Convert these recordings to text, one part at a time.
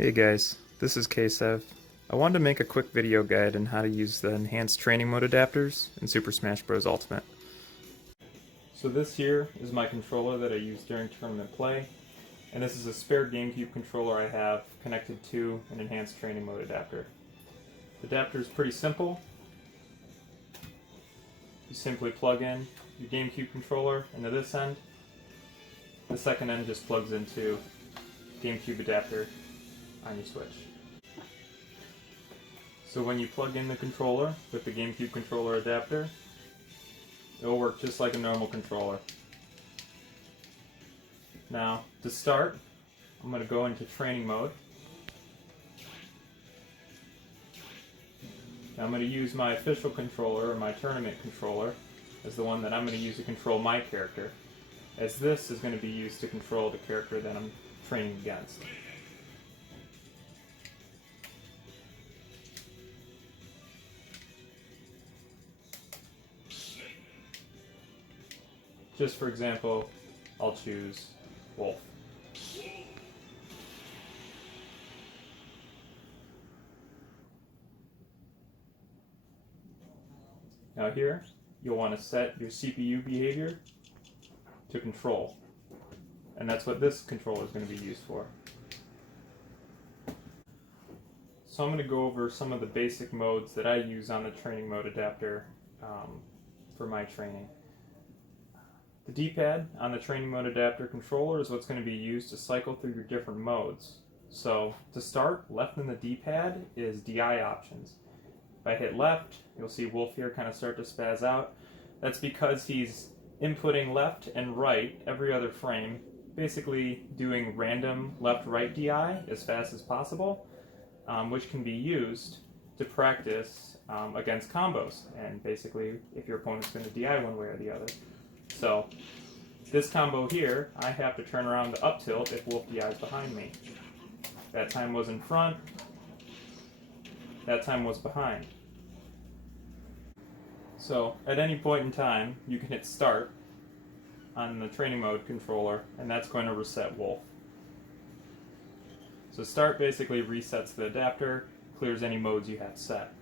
Hey guys, this is Ksev. I wanted to make a quick video guide on how to use the enhanced training mode adapters in Super Smash Bros. Ultimate. So this here is my controller that I use during tournament play, and this is a spare GameCube controller I have connected to an enhanced training mode adapter. The adapter is pretty simple. You simply plug in your GameCube controller into this end. The second end just plugs into GameCube adapter on your Switch. So when you plug in the controller with the GameCube controller adapter, it'll work just like a normal controller. Now, to start, I'm going to go into training mode. Now I'm going to use my official controller, or my tournament controller, as the one that I'm going to use to control my character, as this is going to be used to control the character that I'm training against. Just for example, I'll choose Wolf. Now here, you'll want to set your CPU behavior to control. And that's what this controller is going to be used for. So I'm going to go over some of the basic modes that I use on the training mode adapter for my training. The D-pad on the training mode adapter controller is what's going to be used to cycle through your different modes. So to start, left in the D-pad is DI options. If I hit left, you'll see Wolf here kind of start to spaz out. That's because he's inputting left and right every other frame, basically doing random left-right DI as fast as possible, which can be used to practice against combos, and basically if your opponent's going to DI one way or the other. So this combo here, I have to turn around to up tilt if Wolf DI's behind me. That time was in front, that time was behind. So at any point in time, you can hit start on the training mode controller, and that's going to reset Wolf. So start basically resets the adapter, clears any modes you have set.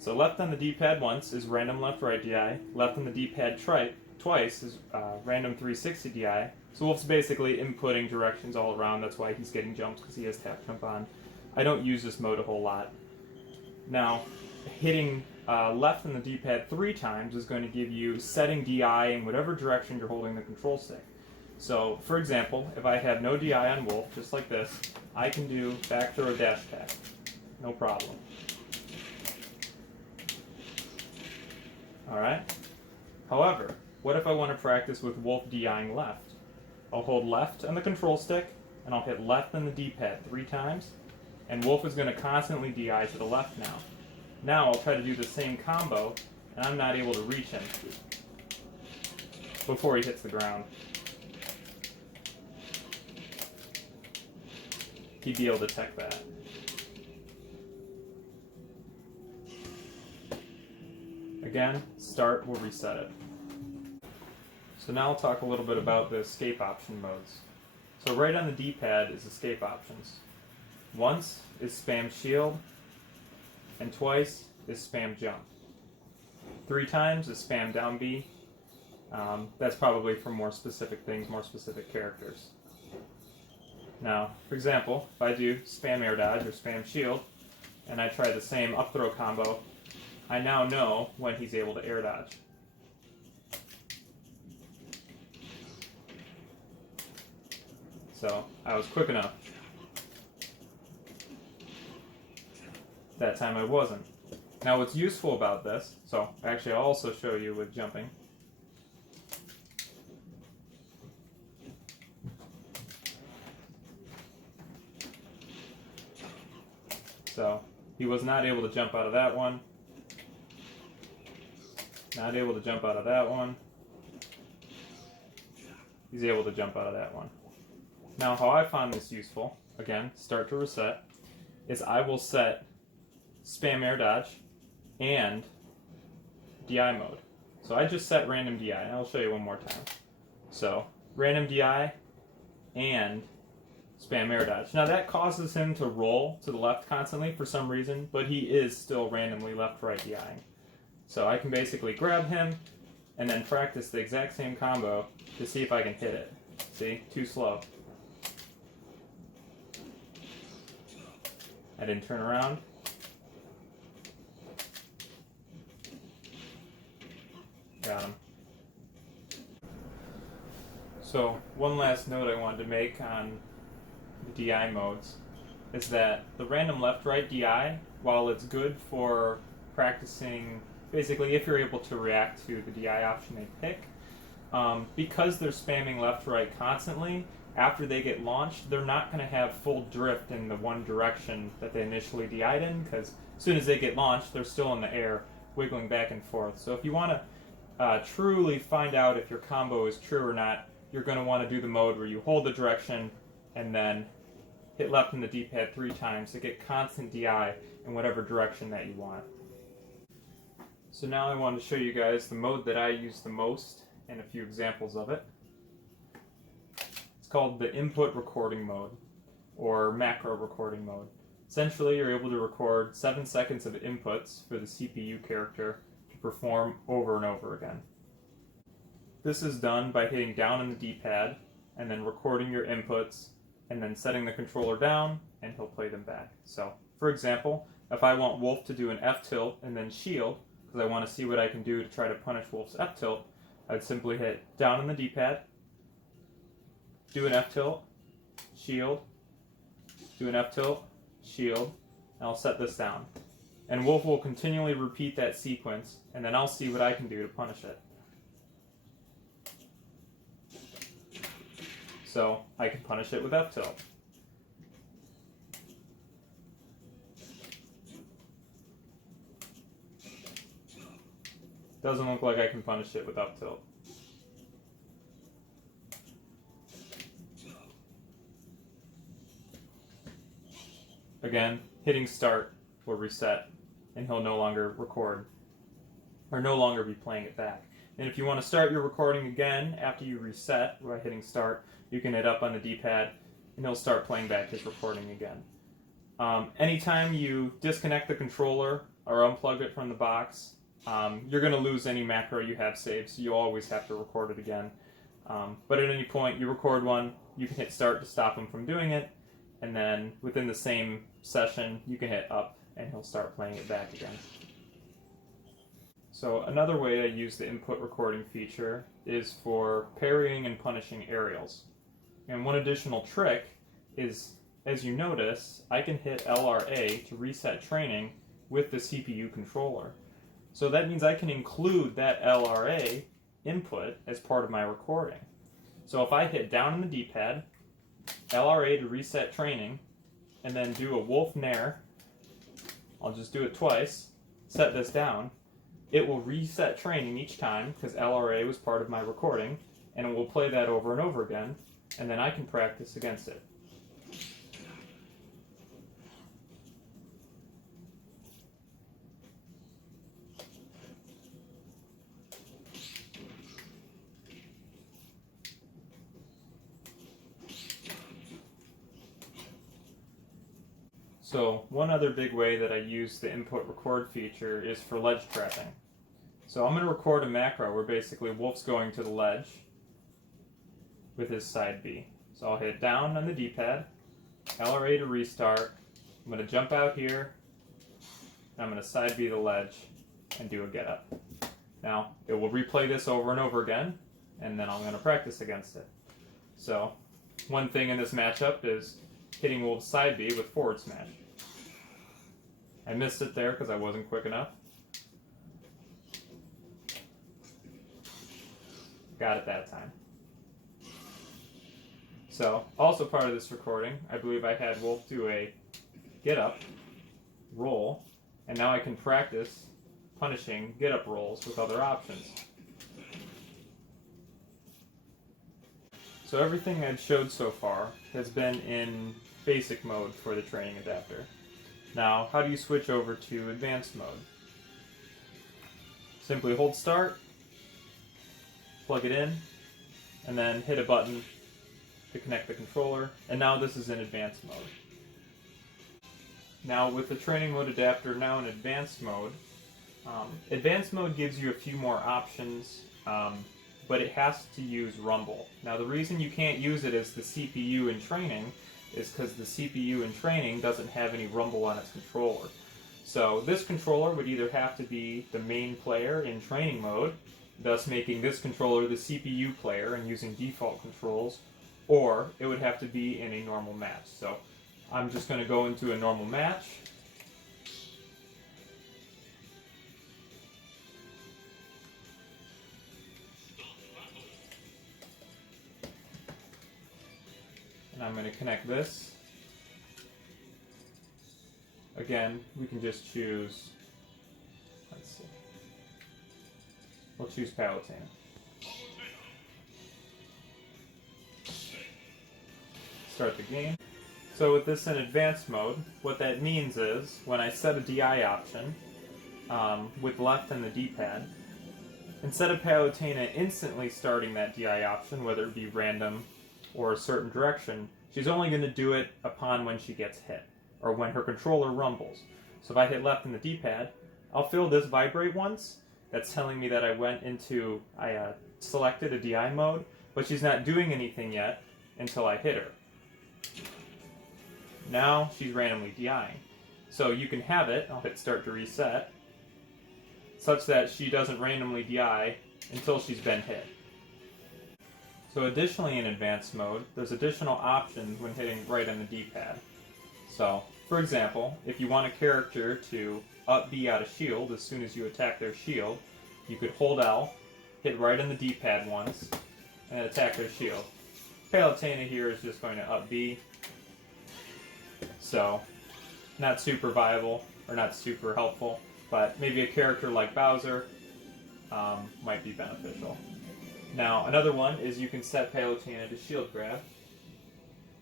So left on the D-pad once is random left-right DI, left on the D-pad twice is random 360 DI. So Wolf's basically inputting directions all around, that's why he's getting jumps, because he has tap jump on. I don't use this mode a whole lot. Now, hitting left on the D-pad 3 times is going to give you setting DI in whatever direction you're holding the control stick. So, for example, if I have no DI on Wolf, just like this, I can do back throw dash attack. No problem. Alright? However, what if I want to practice with Wolf DIing left? I'll hold left on the control stick, and I'll hit left on the D-pad 3 times, and Wolf is going to constantly DI to the left now. Now I'll try to do the same combo, and I'm not able to reach him before he hits the ground. He'd be able to tech that. Again, start will reset it. So now I'll talk a little bit about the escape option modes. So right on the D-pad is escape options. Once is spam shield, and twice is spam jump. 3 times is spam down B. That's probably for more specific things, more specific characters. Now, for example, if I do spam air dodge or spam shield, and I try the same up throw combo, I now know when he's able to air dodge. So, I was quick enough. That time I wasn't. Now what's useful about this, so actually I'll also show you with jumping. So, he was not able to jump out of that one. Not able to jump out of that one. He's able to jump out of that one. Now how I found this useful, again, start to reset, is I will set spam air dodge and DI mode. So I just set random DI, and I'll show you one more time. So random DI and spam air dodge. Now that causes him to roll to the left constantly for some reason, but he is still randomly left-right DIing. So I can basically grab him and then practice the exact same combo to see if I can hit it. See? Too slow. I didn't turn around. Got him. So one last note I wanted to make on the DI modes is that the random left-right DI, while it's good for practicing, basically if you're able to react to the DI option they pick, because they're spamming left-right constantly, after they get launched, they're not going to have full drift in the one direction that they initially DI'd in, because as soon as they get launched, they're still in the air, wiggling back and forth. So if you want to truly find out if your combo is true or not, you're going to want to do the mode where you hold the direction and then hit left in the D-pad 3 times to get constant DI in whatever direction that you want. So now I want to show you guys the mode that I use the most and a few examples of it. It's called the input recording mode, or macro recording mode. Essentially, you're able to record 7 seconds of inputs for the CPU character to perform over and over again. This is done by hitting down on the D-pad and then recording your inputs and then setting the controller down and he'll play them back. So, for example, if I want Wolf to do an F-tilt and then shield, because I want to see what I can do to try to punish Wolf's F-tilt, I'd simply hit down on the D-pad, do an F-tilt, shield, do an F-tilt, shield, and I'll set this down. And Wolf will continually repeat that sequence, and then I'll see what I can do to punish it. So I can punish it with F-tilt. Doesn't look like I can punish it with up-tilt. Again, hitting start will reset and he'll no longer record, or no longer be playing it back. And if you want to start your recording again after you reset by hitting start, you can hit up on the D-pad and he'll start playing back his recording again. Anytime you disconnect the controller or unplug it from the box, you're going to lose any macro you have saved, so you always have to record it again. But at any point you record one, you can hit start to stop him from doing it, and then within the same session you can hit up and he'll start playing it back again. So another way I use the input recording feature is for parrying and punishing aerials. And one additional trick is, as you notice, I can hit LRA to reset training with the CPU controller. So that means I can include that LRA input as part of my recording. So if I hit down on the D-pad, LRA to reset training, and then do a Wolf Nair, I'll just do it twice, set this down, it will reset training each time because LRA was part of my recording, and it will play that over and over again, and then I can practice against it. So one other big way that I use the input record feature is for ledge trapping. So I'm going to record a macro where basically Wolf's going to the ledge with his side B. So I'll hit down on the D-pad, LRA to restart, I'm going to jump out here, and I'm going to side B the ledge and do a get up. Now it will replay this over and over again, and then I'm going to practice against it. So one thing in this matchup is hitting Wolf's side B with forward smash. I missed it there because I wasn't quick enough. Got it that time. So, also part of this recording, I believe I had Wolf do a get up, roll, and now I can practice punishing get up rolls with other options. So everything I've showed so far has been in basic mode for the training adapter. Now, how do you switch over to advanced mode? Simply hold start, plug it in, and then hit a button to connect the controller, and now this is in advanced mode. Now with the training mode adapter now in advanced mode gives you a few more options, but it has to use rumble. Now the reason you can't use it as the CPU in training is because the CPU in training doesn't have any rumble on its controller. So this controller would either have to be the main player in training mode, thus making this controller the CPU player and using default controls, or it would have to be in a normal match. So I'm just going to go into a normal match. And I'm going to connect this. Again, we can just choose, let's see, we'll choose Palutena. Start the game. So with this in advanced mode, what that means is, when I set a DI option with left on the D-pad, instead of Palutena instantly starting that DI option, whether it be random or a certain direction, she's only going to do it upon when she gets hit, or when her controller rumbles. So if I hit left in the D-pad, I'll feel this vibrate once. That's telling me that I selected a DI mode, but she's not doing anything yet until I hit her. Now she's randomly DIing. So you can have it, I'll hit start to reset, such that she doesn't randomly DI until she's been hit. So additionally in advanced mode, there's additional options when hitting right on the D-pad. So, for example, if you want a character to up B out of shield as soon as you attack their shield, you could hold L, hit right on the D-pad once, and attack their shield. Palutena here is just going to up B, so not super viable, or not super helpful, but maybe a character like Bowser might be beneficial. Now, another one is you can set Palutena to shield grab.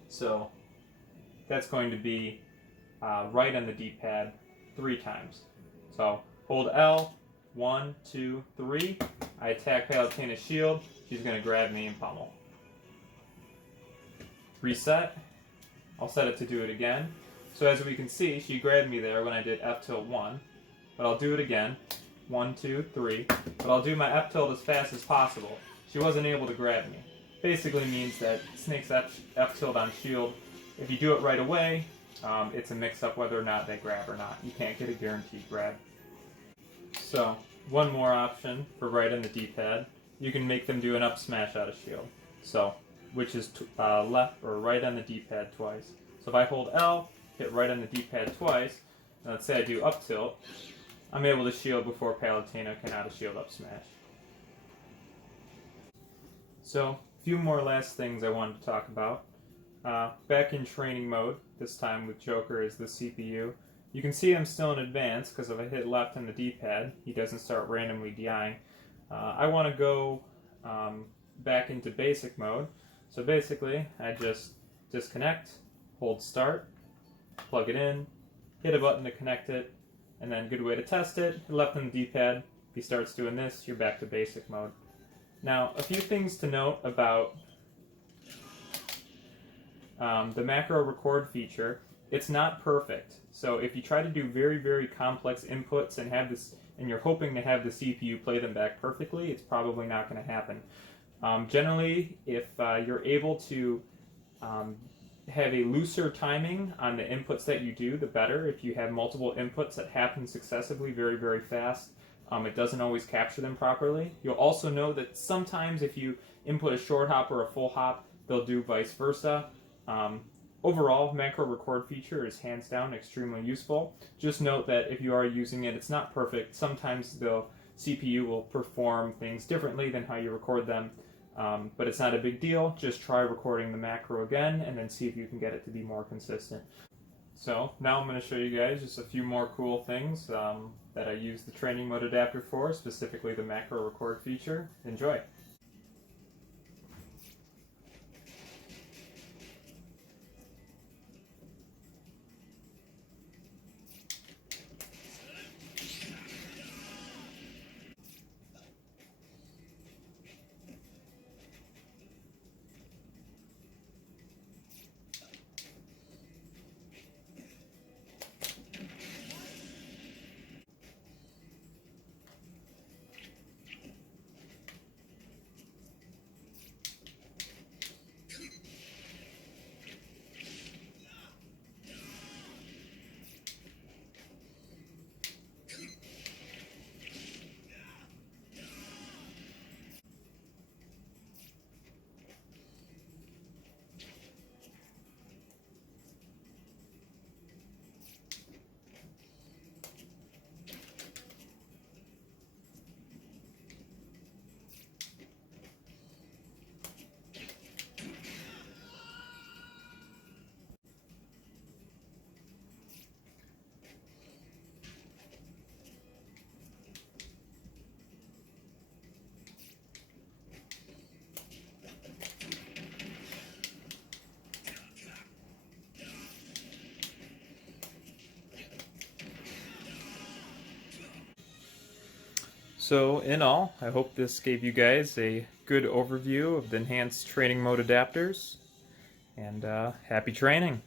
So that's going to be right on the D-pad 3 times. So hold L, 1, 2, 3. I attack Palutena's shield. She's going to grab me and pummel. Reset. I'll set it to do it again. So as we can see, she grabbed me there when I did F tilt 1. But I'll do it again. 1, 2, 3. But I'll do my F tilt as fast as possible. She wasn't able to grab me. Basically means that Snake's F tilt on shield, if you do it right away, it's a mix-up whether or not they grab or not. You can't get a guaranteed grab. So, one more option for right on the D-pad. You can make them do an up smash out of shield. So, which is left or right on the D-pad twice. So if I hold L, hit right on the D-pad twice, and let's say I do up tilt, I'm able to shield before Palutena can out of shield up smash. So, a few more last things I wanted to talk about. Back in training mode, this time with Joker as the CPU, you can see I'm still in advance because if I hit left on the D-pad, he doesn't start randomly DIing. I want to go back into basic mode. So basically, I just disconnect, hold start, plug it in, hit a button to connect it, and then good way to test it, hit left on the D-pad. If he starts doing this, you're back to basic mode. Now, a few things to note about the macro record feature. It's not perfect. So if you try to do very, very complex inputs and have this, and you're hoping to have the CPU play them back perfectly, it's probably not going to happen. Generally, if you're able to have a looser timing on the inputs that you do, the better. If you have multiple inputs that happen successively very, very fast, it doesn't always capture them properly. You'll also know that sometimes if you input a short hop or a full hop, they'll do vice versa. Overall, macro record feature is hands down extremely useful. Just note that if you are using it, it's not perfect. Sometimes the CPU will perform things differently than how you record them, but it's not a big deal. Just try recording the macro again and then see if you can get it to be more consistent. So now I'm going to show you guys just a few more cool things that I use the training mode adapter for, specifically the macro record feature. Enjoy! So in all, I hope this gave you guys a good overview of the enhanced training mode adapters, and happy training!